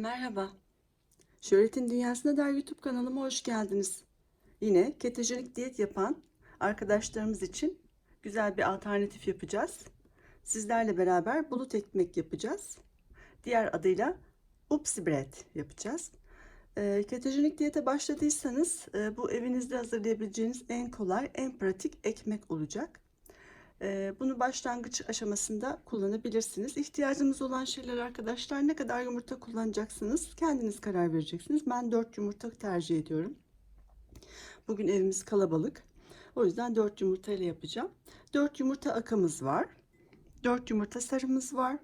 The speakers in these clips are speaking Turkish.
Merhaba. Şöhretin Dünyasına dair YouTube kanalıma hoş geldiniz. Yine ketojenik diyet yapan arkadaşlarımız için güzel bir alternatif yapacağız. Sizlerle beraber bulut ekmek yapacağız. Diğer adıyla Upsi Bread yapacağız. Ee, ketojenik diyete başladıysanız e, bu evinizde hazırlayabileceğiniz en kolay, en pratik ekmek olacak. Ee, Bunu başlangıç aşamasında kullanabilirsiniz. İhtiyacımız olan şeyler arkadaşlar ne kadar yumurta kullanacaksınız kendiniz karar vereceksiniz. Ben 4 yumurta tercih ediyorum. Bugün evimiz kalabalık. O yüzden 4 yumurta ile yapacağım. 4 yumurta akımız var. 4 yumurta sarımız var.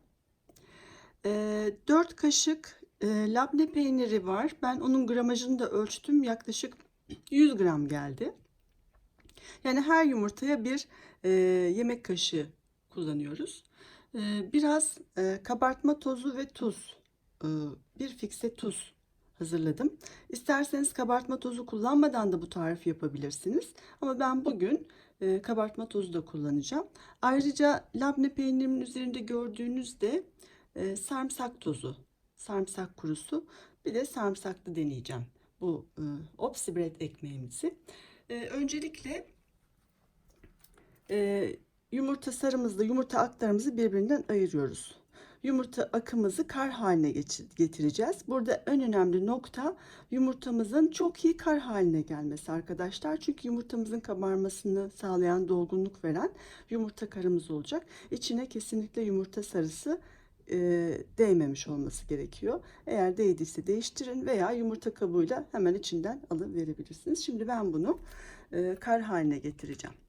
4 kaşık e, labne peyniri var. Ben onun gramajını da ölçtüm. Yaklaşık 100 gram geldi. Yani her yumurtaya bir e, yemek kaşığı kullanıyoruz. E, biraz e, kabartma tozu ve tuz, e, bir fikse tuz hazırladım. İsterseniz kabartma tozu kullanmadan da bu tarifi yapabilirsiniz. Ama ben bugün e, kabartma tozu da kullanacağım. Ayrıca labne peynirimin üzerinde gördüğünüz de e, sarımsak tozu, sarımsak kurusu, bir de sarımsaklı deneyeceğim bu e, opsi bread ekmeğimizi. E, öncelikle e, yumurta sarımızla yumurta aklarımızı birbirinden ayırıyoruz. Yumurta akımızı kar haline getireceğiz. Burada en önemli nokta yumurtamızın çok iyi kar haline gelmesi arkadaşlar. Çünkü yumurtamızın kabarmasını sağlayan, dolgunluk veren yumurta karımız olacak. İçine kesinlikle yumurta sarısı e, değmemiş olması gerekiyor. Eğer değdiyse değiştirin veya yumurta kabuğuyla hemen içinden alıverebilirsiniz. Şimdi ben bunu e, kar haline getireceğim.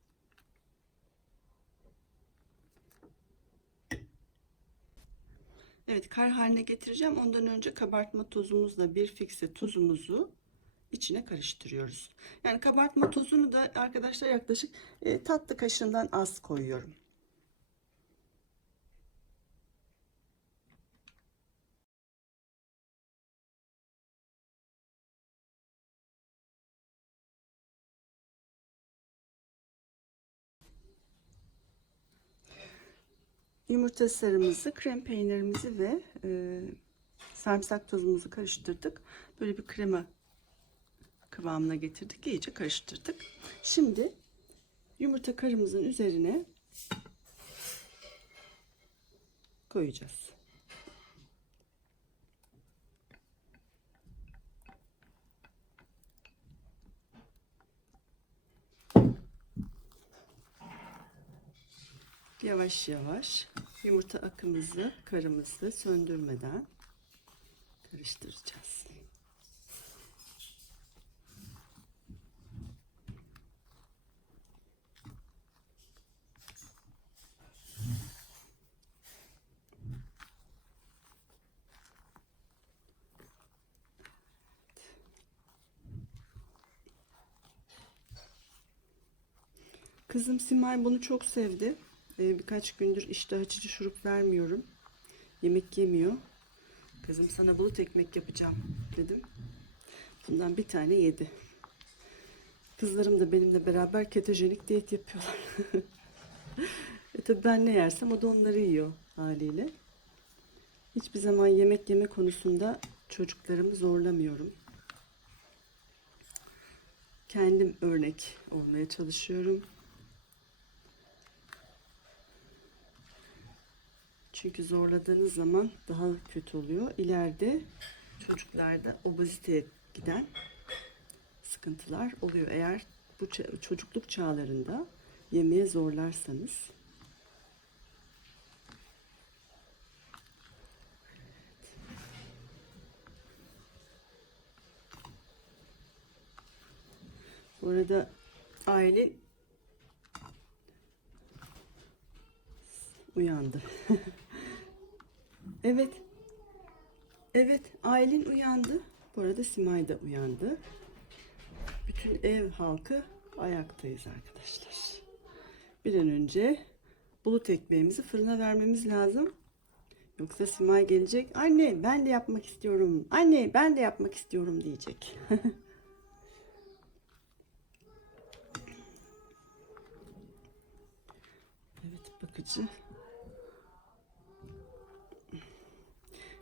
Evet kar haline getireceğim. Ondan önce kabartma tozumuzla bir fikse tuzumuzu içine karıştırıyoruz. Yani kabartma tozunu da arkadaşlar yaklaşık e, tatlı kaşığından az koyuyorum. Yumurta sarımızı, krem peynirimizi ve e, sarımsak tozumuzu karıştırdık. Böyle bir krema kıvamına getirdik. İyice karıştırdık. Şimdi yumurta karımızın üzerine koyacağız. Yavaş yavaş yumurta akımızı, karımızı söndürmeden karıştıracağız. Kızım Simay bunu çok sevdi. Ee, birkaç gündür iştah açıcı şurup vermiyorum. Yemek yemiyor. Kızım sana bulut ekmek yapacağım dedim. Bundan bir tane yedi. Kızlarım da benimle beraber ketojenik diyet yapıyorlar. e tabi ben ne yersem o da onları yiyor haliyle. Hiçbir zaman yemek yeme konusunda çocuklarımı zorlamıyorum. Kendim örnek olmaya çalışıyorum. Çünkü zorladığınız zaman daha kötü oluyor. İleride çocuklarda obeziteye giden sıkıntılar oluyor. Eğer bu çocukluk çağlarında yemeye zorlarsanız Bu arada aile uyandı. evet. Evet, Aylin uyandı. Bu arada Simay da uyandı. Bütün ev halkı ayaktayız arkadaşlar. Bir an önce bulut ekmeğimizi fırına vermemiz lazım. Yoksa Simay gelecek. Anne ben de yapmak istiyorum. Anne ben de yapmak istiyorum diyecek. evet bakıcı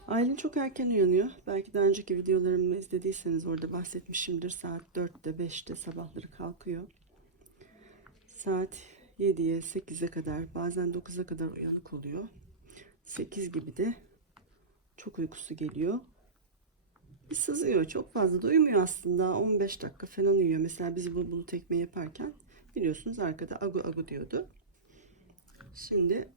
Aylin çok erken uyanıyor. Belki daha önceki videolarımı izlediyseniz orada bahsetmişimdir. Saat 4'te 5'te sabahları kalkıyor. Saat 7'ye 8'e kadar bazen 9'a kadar uyanık oluyor. 8 gibi de çok uykusu geliyor. Bir sızıyor. Çok fazla da uyumuyor aslında. 15 dakika falan uyuyor. Mesela biz bu bulut ekmeği yaparken biliyorsunuz arkada agu agu diyordu. Şimdi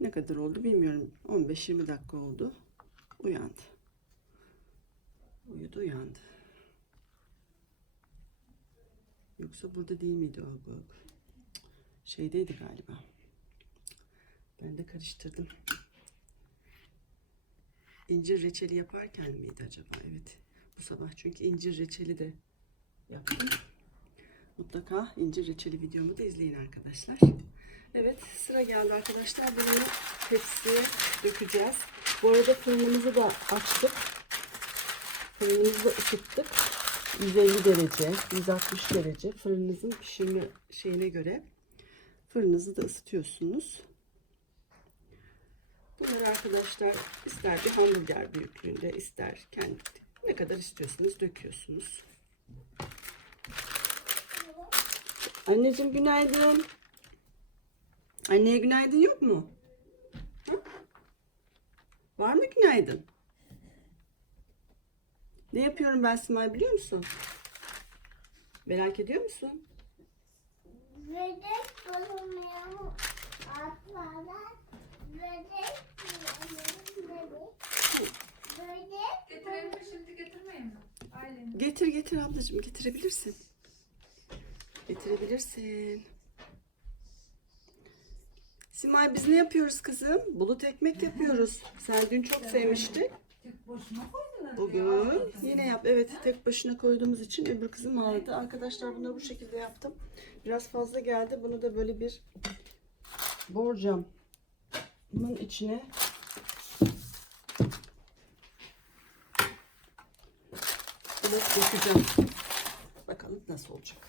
ne kadar oldu bilmiyorum. 15-20 dakika oldu. Uyandı. Uyudu uyandı. Yoksa burada değil miydi o agu? Şeydeydi galiba. Ben de karıştırdım. İncir reçeli yaparken miydi acaba? Evet. Bu sabah çünkü incir reçeli de yaptım. Mutlaka incir reçeli videomu da izleyin arkadaşlar. Evet sıra geldi arkadaşlar. Bunu tepsiye dökeceğiz. Bu arada fırınımızı da açtık. Fırınımızı da ısıttık. 150 derece, 160 derece fırınınızın pişirme şeyine göre fırınınızı da ısıtıyorsunuz. Bunları arkadaşlar ister bir hamburger büyüklüğünde ister kendi ne kadar istiyorsanız döküyorsunuz. Anneciğim günaydın. Anneye günaydın yok mu? Ha? Var mı günaydın? Ne yapıyorum ben Simay biliyor musun? Merak ediyor musun? Böcek bulunmuyor atlarda. Böcek bulunmuyor. Böcek Getirelim mi şimdi getirmeyeyim mi? Getir getir ablacığım getirebilirsin. Getirebilirsin. Simay biz ne yapıyoruz kızım? Bulut ekmek yapıyoruz. Sen dün çok sevmiştin. Bugün yine yap. Evet tek başına koyduğumuz için öbür kızım ağladı. Arkadaşlar bunları bu şekilde yaptım. Biraz fazla geldi. Bunu da böyle bir borcamın içine bulut dökeceğim. Bakalım nasıl olacak.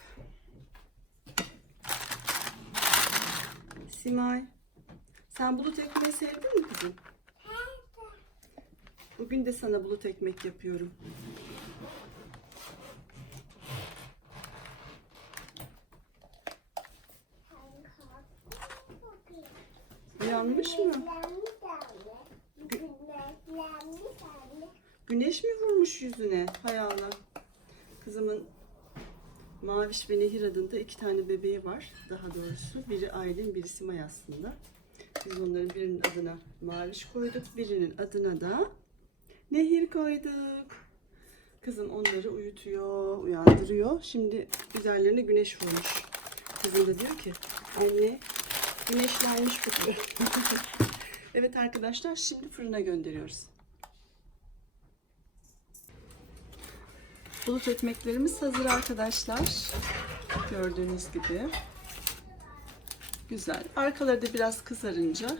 Simay. Sen bulut ekmeği sevdin mi kızım? Bugün de sana bulut ekmek yapıyorum. Yanmış mı? Güneş mi vurmuş yüzüne? Hay Allah. Kızımın Maviş ve Nehir adında iki tane bebeği var. Daha doğrusu biri Aylin, birisi Simay aslında. Biz onların birinin adına Maviş koyduk. Birinin adına da Nehir koyduk. Kızım onları uyutuyor, uyandırıyor. Şimdi üzerlerine güneş vurmuş. Kızım da diyor ki anne güneşlenmiş bu evet arkadaşlar şimdi fırına gönderiyoruz. Bulut ekmeklerimiz hazır arkadaşlar. Gördüğünüz gibi. Güzel. Arkaları da biraz kızarınca,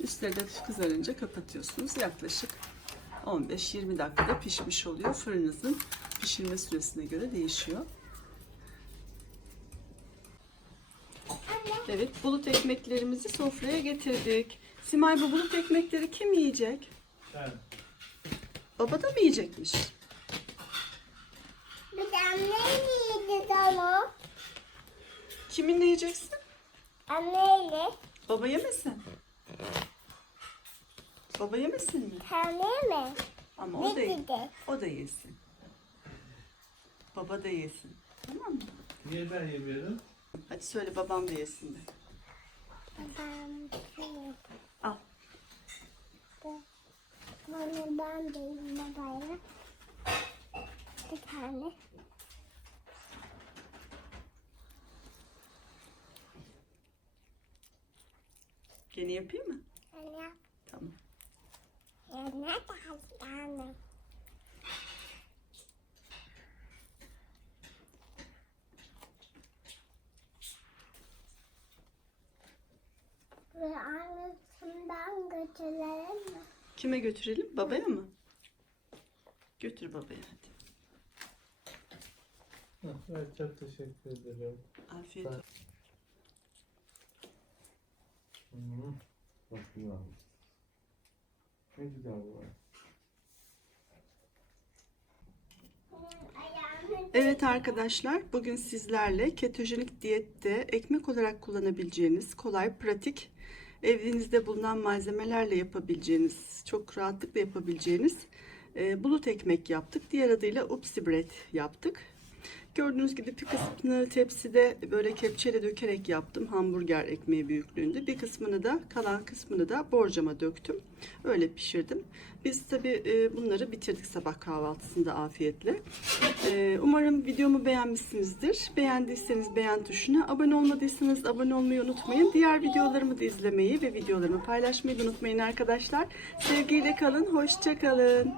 üstleri de kızarınca kapatıyorsunuz. Yaklaşık 15-20 dakikada pişmiş oluyor. Fırınınızın pişirme süresine göre değişiyor. Evet, bulut ekmeklerimizi sofraya getirdik. Simay bu bulut ekmekleri kim yiyecek? Ben. Baba da mı yiyecekmiş? Bir tane yiyeceğiz ama. Kiminle yiyeceksin? Anneyle. Baba yemesin. Baba yemesin mi? Tane mi? Ama o da, yiyeceğiz? o da yesin. Baba da yesin. Tamam mı? Niye ben yemiyorum? Hadi söyle babam da yesin de. Ben Al. Bana ben de bayram. Bir tane. Gene yapayım mı? Anne. Tamam. De tane. Ve annesinden götürelim mi? Kime götürelim? Babaya mı? Götür babaya hadi. Evet, çok teşekkür ederim. Afiyet olsun. Güzel. Ne bu var. Evet arkadaşlar, bugün sizlerle ketojenik diyette ekmek olarak kullanabileceğiniz, kolay, pratik, evinizde bulunan malzemelerle yapabileceğiniz, çok rahatlıkla yapabileceğiniz e, bulut ekmek yaptık. Diğer adıyla upsi bread yaptık. Gördüğünüz gibi bir kısmını tepside böyle kepçeyle dökerek yaptım. Hamburger ekmeği büyüklüğünde. Bir kısmını da kalan kısmını da borcama döktüm. Öyle pişirdim. Biz tabi bunları bitirdik sabah kahvaltısında afiyetle. E, umarım videomu beğenmişsinizdir. Beğendiyseniz beğen tuşuna, abone olmadıysanız abone olmayı unutmayın. Diğer videolarımı da izlemeyi ve videolarımı paylaşmayı unutmayın arkadaşlar. Sevgiyle kalın, hoşça kalın.